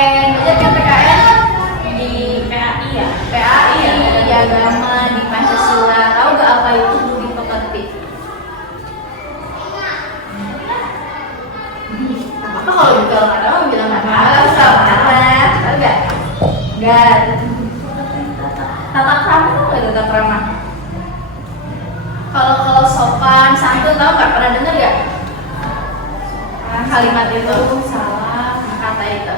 PKN, belajar kan PKN? Di PAI ya? PAI, di agama, di Pancasila. Tahu gak apa itu budi pekerti? Apa kalau kalau nggak tahu bilang apa? Salah, tahu gak? Enggak. Tata krama tuh nggak tata krama? Kalau sopan, santun tahu nggak? Pernah dengar nggak? Kalimat itu salam, kata itu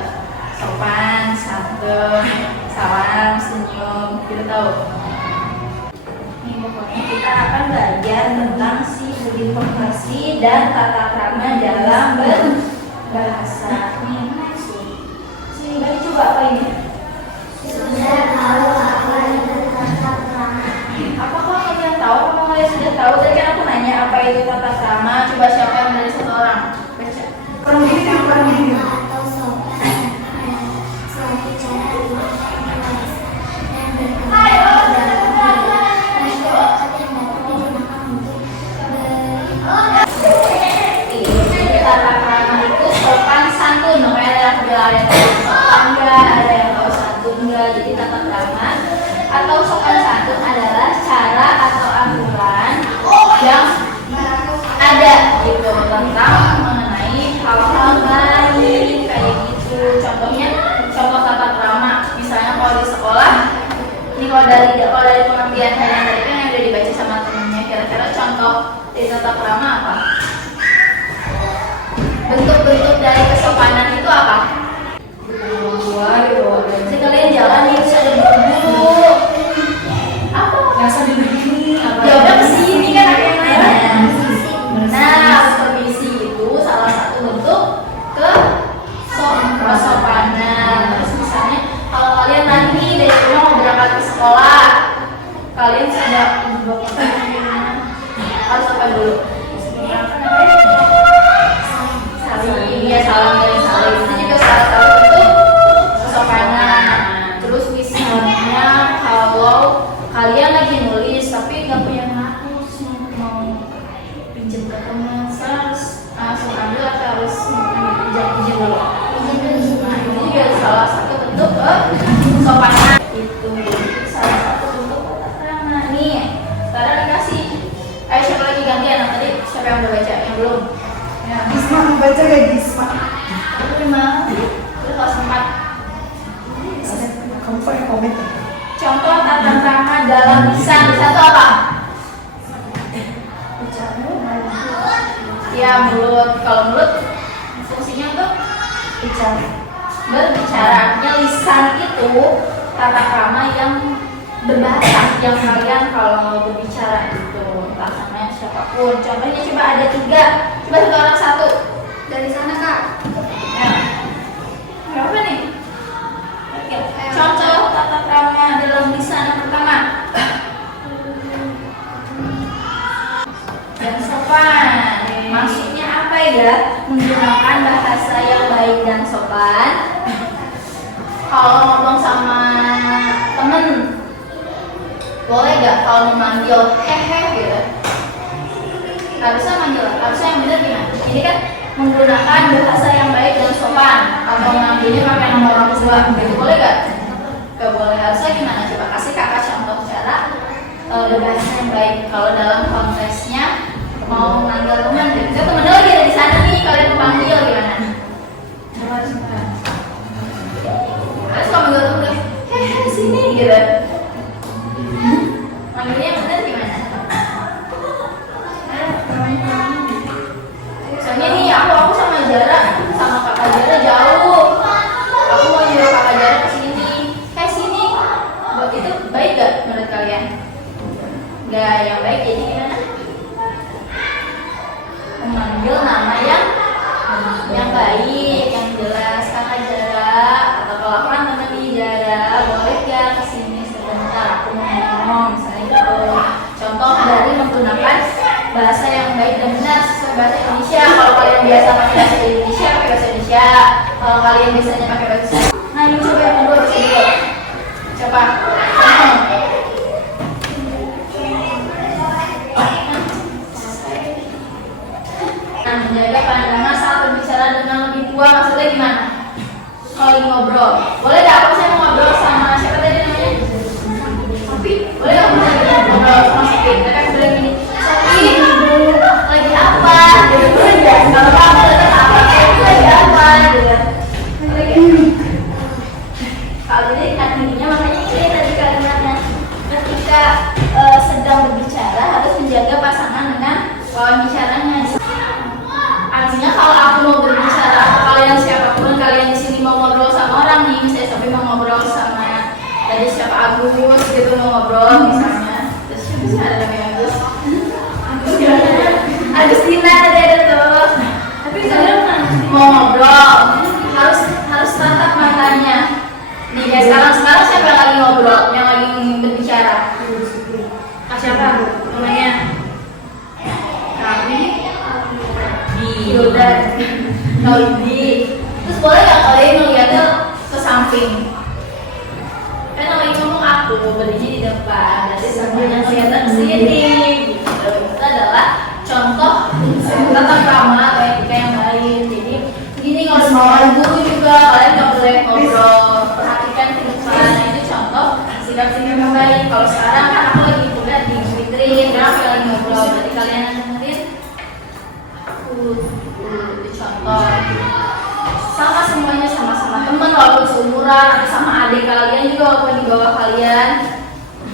sopan, santun, salam, senyum, gitu tahu? Ini pokoknya kita akan belajar tentang si budi pekerti dan tata krama dalam berbahasa. Sini bagi coba apa ini? Sudah tahu apa itu tata krama? Apakah kalian tahu? Apakah kalian sudah tahu? Tadi kan aku nanya apa itu tata krama. Coba siapa yang dari satu orang? Baca. Atau sopan, suatu cara berbicara dan berpendapat dalam diri masyarakat yang dapat digunakan untuk Jadi tata krama itu sopan santun. Makanya ada yang sopan enggak, ada yang tahu santun enggak. Jadi tata krama atau sopan santun adalah cara atau aturan yang ada gitu tentang mengenai hal-hal baik kayak gitu. Contohnya contoh tata krama misalnya kalau di sekolah ini kalau dari pengertian kalian tadi kan yang udah dibaca sama temennya, kira-kira contoh dari tata krama apa? Bentuk-bentuk dari kesopanan itu apa? Sekalian jalan nih terus ada guru. Apa? Biasa di begini. Ya udah kesini kan ada yang nanya. Nah, permisi itu salah satu bentuk kesopanan. Terus misalnya kalau kalian nanti dari rumah mau berangkat ke sekolah, kalian sudah harus apa dulu? Saling, ya salam dan saling. Itu juga salah satu bentuk kesopanan. Terus misalnya kalau kalian lagi nulis tapi nggak punya penghapus, mau pinjam ke teman, harus langsung ambil atau harus pinjam dulu. Nah, ini juga salah satu bentuk kesopanan. Itu salah satu bentuk tata krama. Nih, sekarang dikasih. Ayo siapa lagi gantian? Yang tadi siapa yang udah baca? Yang belum? Ya. Gisma membaca gak Gisma? Aku lima. Udah kelas 4. Kamu kok yang komen? Contoh tata krama dalam lisan. Satu apa? Ya mulut. Kalau mulut fungsinya untuk Bicara. berbicara. Artinya lisan itu tata krama yang berbahasa yang kalian kalau berbicara itu entah sama siapapun. Contohnya coba ada 3. Coba satu orang satu. Dari sana kak. Ya. Berapa nih? Oke. Contoh tata krama dalam lisan yang pertama. Yang sopan. Maksudnya apa ya? Menggunakan bahasa yang baik dan sopan. Kalau ngomong sama temen, boleh gak kalau memanggil hehe gitu? Harusnya manggil, harusnya yang benar gimana? Ini kan menggunakan bahasa yang baik dan sopan. Atau manggilnya pakai nama orang tua, gitu boleh gak? Gak boleh. Harusnya gimana? Coba kasih kakak contoh cara berbahasa yang baik. Kalau dalam konteksnya mau manggil teman, gitu. Temennya lagi ada di sana nih, kalian mau panggil gimana? Terus kalau manggil temen, hehe sini gitu. Manggilnya yang benar gimana? Misalnya nih aku sama Jara, sama kakak Jara jauh. Aku mau nyuruh kakak Jara ke sini. Kayak sini. Itu baik gak menurut kalian? Gak, yang baik jadi gimana? Memanggil nama yang baik, yang jelas. Kakak Jara atau kalau aku kan temen nih Jara, boleh gak kesini sebentar? Aku mau ngomong misalnya gitu. Contoh dari menggunakan bahasa yang baik dan benar sesuai bahasa Indonesia. Kalau kalian biasa pakai bahasa Indonesia, pakai bahasa Indonesia. Kalau kalian biasanya pakai bahasa Indonesia. Nah ini coba yang kedua bahasa Indonesia. Coba. Nah, menjaga pandangan saat berbicara dengan lebih tua maksudnya gimana? Kalau lagi ngobrol. Boleh nggak aku saya mau ngobrol sama siapa tadi namanya? Sofi. Boleh nggak aku lagi ngobrol sama Sofi? Tapi aku bilang gini, Sofi lagi apa? Gitu aja. Kalau kamu tetap apa? Sofi lagi apa? Gitu. Kalau ini artinya makanya ini tadi kalimatnya ketika sedang berbicara harus menjaga pasangan dengan lawan bicaranya. Artinya kalau aku mau berbicara atau kalian siapapun kalian di sini mau ngobrol sama orang nih, misalnya Sofi mau ngobrol sama tadi siapa Agus gitu mau ngobrol misalnya, terus siapa sih ada namanya Agus? Agustina ada tuh. Tapi kalian mau ngobrol harus tatap matanya. Nih guys, sekarang siapa yang lagi ngobrol, yang lagi berbicara? Siapa namanya? Kami Yaudah, Naudi. Terus boleh nggak kalian ngeliatnya ke samping? Kan lagi ngomong aku berdiri di depan, jadi semuanya kelihatan ke sini. Gitu. Itu adalah contoh tata krama atau etika yang baik. Jadi gini kalau sama guru juga kalian nggak boleh ngobrol, perhatikan ke depan. Nah, itu contoh sikap-sikap yang baik. Kalau sekarang kan aku lagi juga di Fitri, kenapa lagi ngobrol? Jadi kalian dengerin. Itu contoh sama semuanya sama-sama teman walaupun seumuran atau sama adik kalian juga walaupun di bawah kalian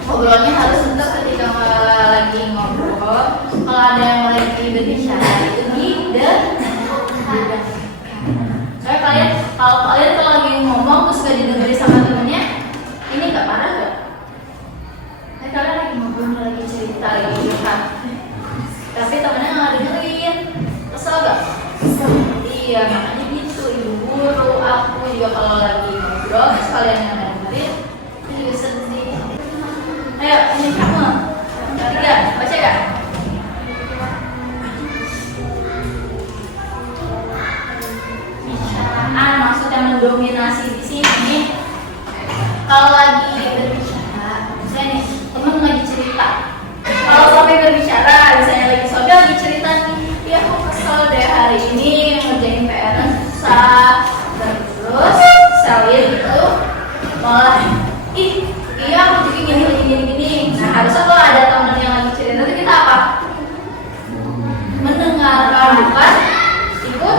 ngobrolnya harus tetap ketika lagi ngobrol kalau ada yang lagi berbicara itu soalnya kalian kalau lagi ngomong terus gak didengerin sama temennya ini gak parah gak? Kalian lagi ngobrol lagi cerita lagi curhat tapi temennya gak dengerin kesel gak? Iya, makanya gitu ibu guru, aku juga kalau lagi ngobrol terus kalian yang dengerin itu juga sedih. Ayo, ini kamu ketiga, baca gak? Bicaraan maksudnya mendominasi di sini. Kalau lagi berbicara, misalnya nih temen lagi cerita. Kalau sampai berbicara, misalnya Sofi lagi cerita nih, ya aku kesel deh hari ini ngerjain PR susah. Terus saya gitu malah iya aku juga gini. Nah harusnya kalau ada teman yang lagi cerita itu kita apa? Mendengarkan bukan ikut.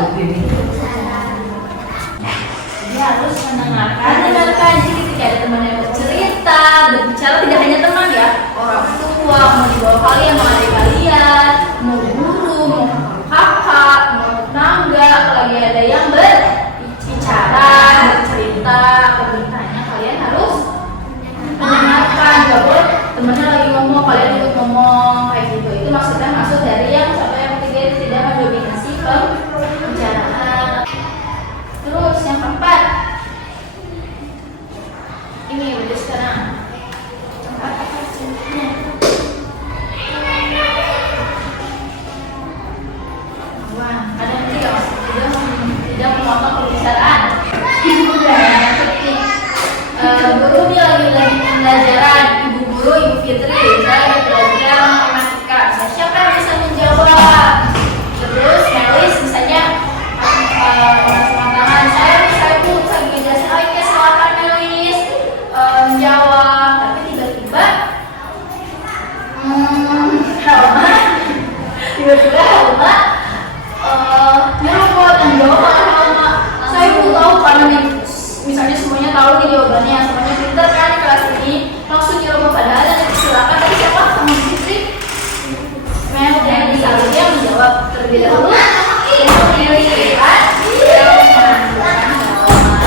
Jadi harus mendengarkan. Jadi ketika ada teman yang bercerita, berbicara tidak hanya teman ya, orang tua, mau di bawah kalian, mau adik kalian, mau guru, mau kakak, mau tetangga, lagi ada yang berbicara, bercerita, bertanya, kalian harus mendengarkan. Gak boleh temennya lagi ngomong, kalian ikut ngomong kayak gitu. Itu maksudnya masuk dari yang satu yang ketiga itu tidak mendominasi pembicaraan. Terus yang keempat, ini udah sekarang. Ada yang tidak memotong pembicaraan. Guru dia lagi pembelajaran, ibu guru, ibu Fitri, saya lagi belajar matematika. Siapa yang bisa menjawab? Terus Melis misalnya tangan saya bu lagi jelasin, oke silakan Melis menjawab. Tapi tiba-tiba Helma nyerobot dan jawab Helma. Saya belum tahu karena misalnya semuanya tahu nih jawabannya, semuanya pintar kan di kelas ini, langsung nyerobot padahal dan silakan tadi siapa sama Fitri Mel dan dia menjawab terlebih dahulu.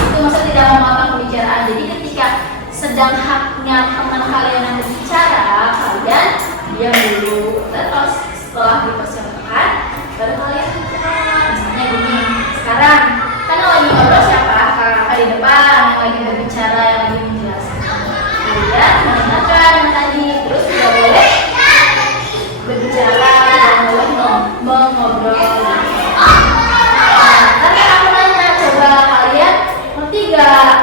Itu maksudnya tidak memotong pembicaraan. Jadi ketika sedang haknya teman kalian yang berbicara, kalian diam dulu. Terus setelah dipersiapkan, baru kalian bicara. Misalnya gini, sekarang kan lagi ngobrol siapa? Kakak di depan yang lagi berbicara, yang lagi menjelaskan. Kemudian mendengarkan yang tadi, terus tidak boleh berbicara, tidak boleh mengobrol.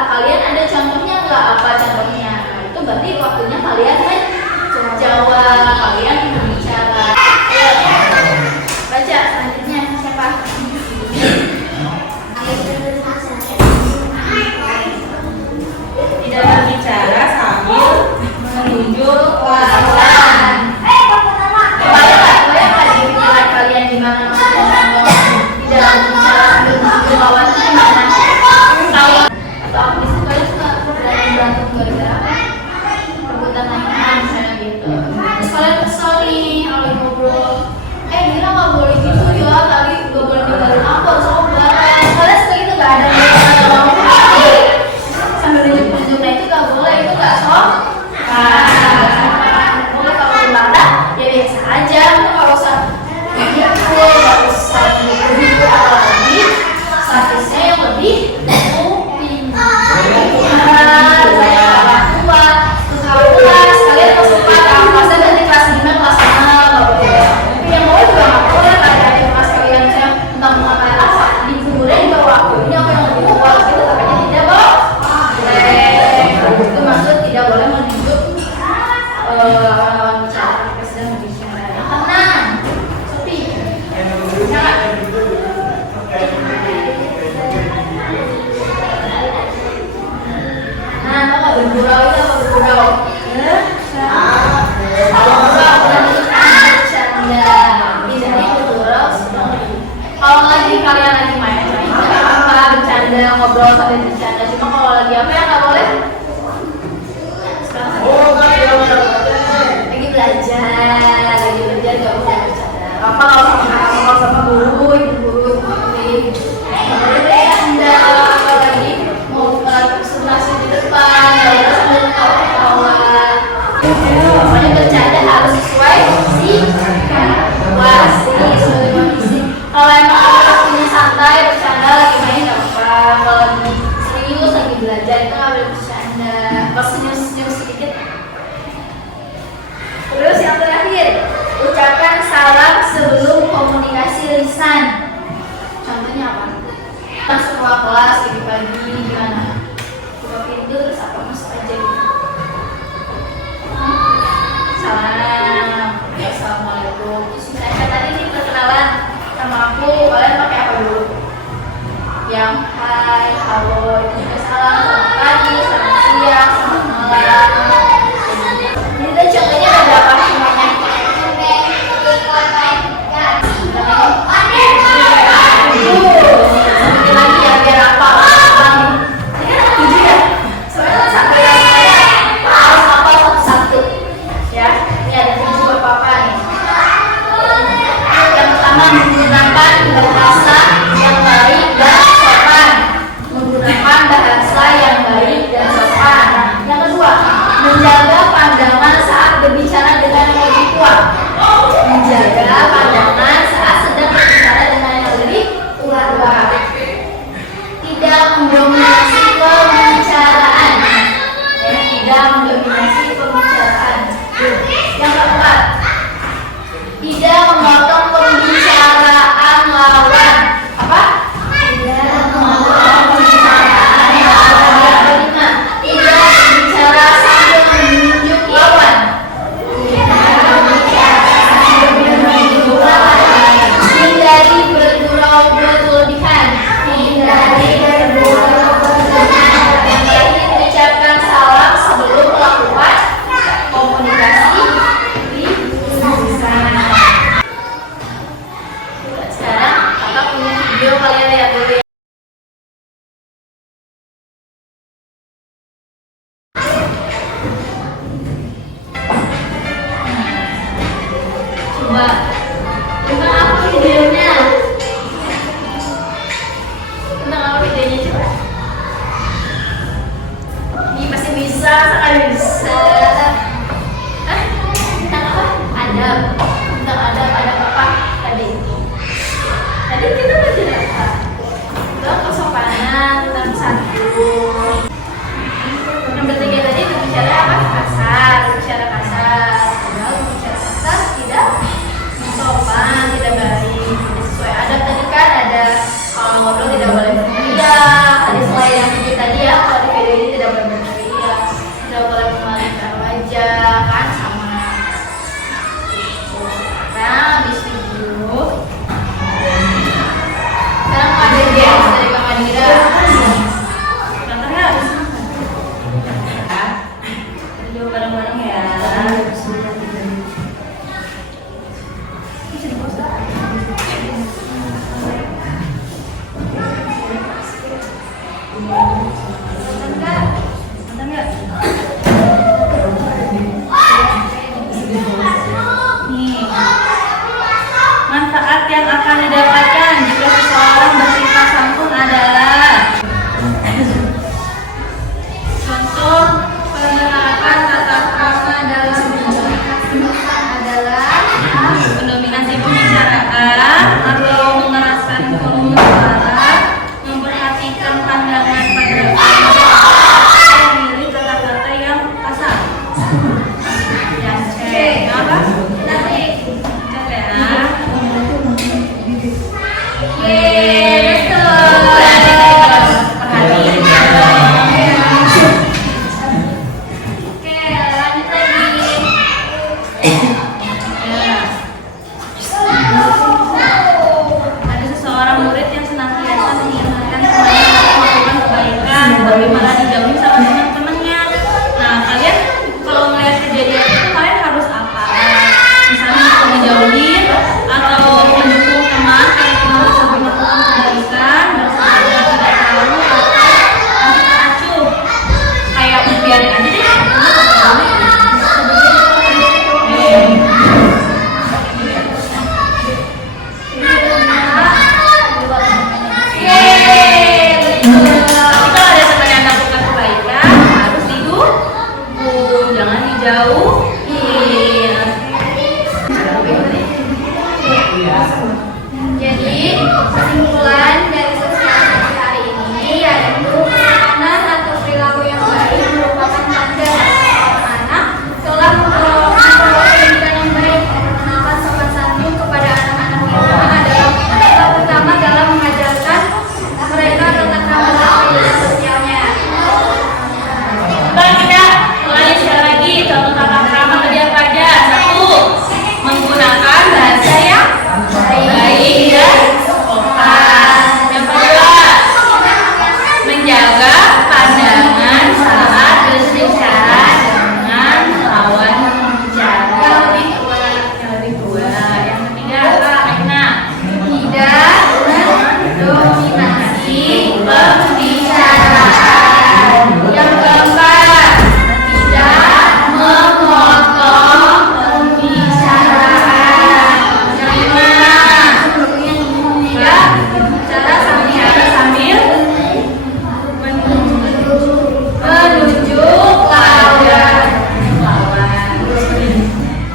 Kalian ada contohnya nggak? Apa contohnya? Nah, itu berarti waktunya kalian menjawab, kalian berbicara. Baca selanjutnya siapa? Kalau enggak bercanda. Jadi terus kalau lagi kalian lagi main nggak apa bercanda, ngobrol sambil bercanda. Cuma kalau lagi apa ya nggak boleh. Lagi belajar nggak boleh bercanda. Apa kalau sama guru, ibu boleh anda lagi mau presentasi di depan, nggak sambil ketawa. Pokoknya bercanda harus sesuai situasi. Kalau emang waktunya santai bercanda lagi main nggak apa-apa. Kalau lagi serius lagi belajar itu nggak boleh bercanda. Kalau senyum sedikit. Terus yang terakhir, ucapkan salam sebelum komunikasi lisan. Contohnya apa? Masuk kelas pagi-pagi gimana? Buka pintu terus apa masuk aja gitu. Salam, ya assalamualaikum. Terus misalnya tadi nih perkenalan sama aku, kalian pakai apa dulu? Yang hai, halo, itu juga salam, selamat pagi, selamat siang, selamat malam. Ini tuh contohnya ada berapa semuanya? Sedikit lagi ya biar apa? Tujuh ya? Soalnya sampai harus apa satu-satu ya. Ini ada tujuh apa-apa nih. Yang pertama menggunakan bahasa yang baik dan sopan. Menggunakan bahasa yang baik dan sopan. Yang kedua, menjaga pandangan saat berbicara dengan yang lebih tua. Menjaga pandangan saat sedang berbicara dengan yang lebih tua. Tidak mendominasi pembicaraan. Tidak mendominasi pembicaraan. Yang keempat, tidak memotong pembicaraan lawan. Apa? Tidak memotong pembicaraan lawan. Yang kelima, tidak berbicara sambil menunjuk lawan. Hindari bergurau berlebihan. Yang terakhir, ucapkan salam sebelum melakukan komunikasi lisan. Sekarang kakak punya video, kalian lihat dulu ya. Coba tentang apa videonya? Tentang apa videonya coba? Ini pasti bisa, sangat bisa. Tentang apa? Adab. Tentang adab apa tadi? Tadi kita belajar apa? Tentang kesopanan, tentang santun. Yang bertiga tadi berbicara apa? Kasar, berbicara kasar. Padahal berbicara kasar tidak sopan, tidak baik. Sesuai adab tadi kan ada kalau ngobrol tidak boleh berteriak. Tadi selain yang tinggi tadi ya, kalau di video ini tidak boleh berteriak, tidak boleh memalingkan wajah kan sama. Nah, habis itu sekarang mau ada games dari Kak Madira. Contohnya habis ya. Kita bareng-bareng ya. Manfaat yang akan didapatkan jika seseorang bersifat santun adalah contoh penerapan tata krama dalam adalah mendominasi pembicaraan atau mengeraskan volume suara, memperhatikan pandangan pada memilih kata-kata yang kasar. Ya, cek apa? Cek ya. Ada seseorang murid yang senantiasa mengingatkan semuanya untuk melakukan kebaikan, tapi malah dijauhi sama teman-temannya. Nah, kalian menuju lawan.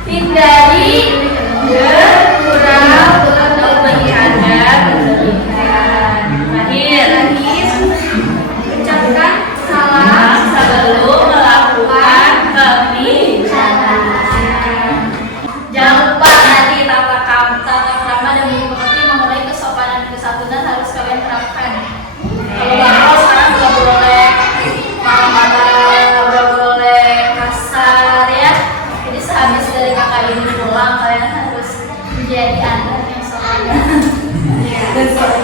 Hindari bergurau bercanda berlebihan. Terakhir, ucapkan salam sebelum melakukan pembicaraan. Jangan lupa nanti tata krama dan budi pekerti mengenai kesopanan dan kesantunan harus kalian terapkan. Kalau bakal sekarang nggak boleh marah-marah, nggak boleh kasar ya. Jadi sehabis dari kakak ini pulang kalian harus menjadi anak yang sopan. Dan soal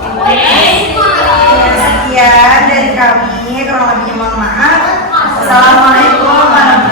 Oke. sekian dari kami, kurang lebihnya mohon maaf. Assalamualaikum warahmatullahi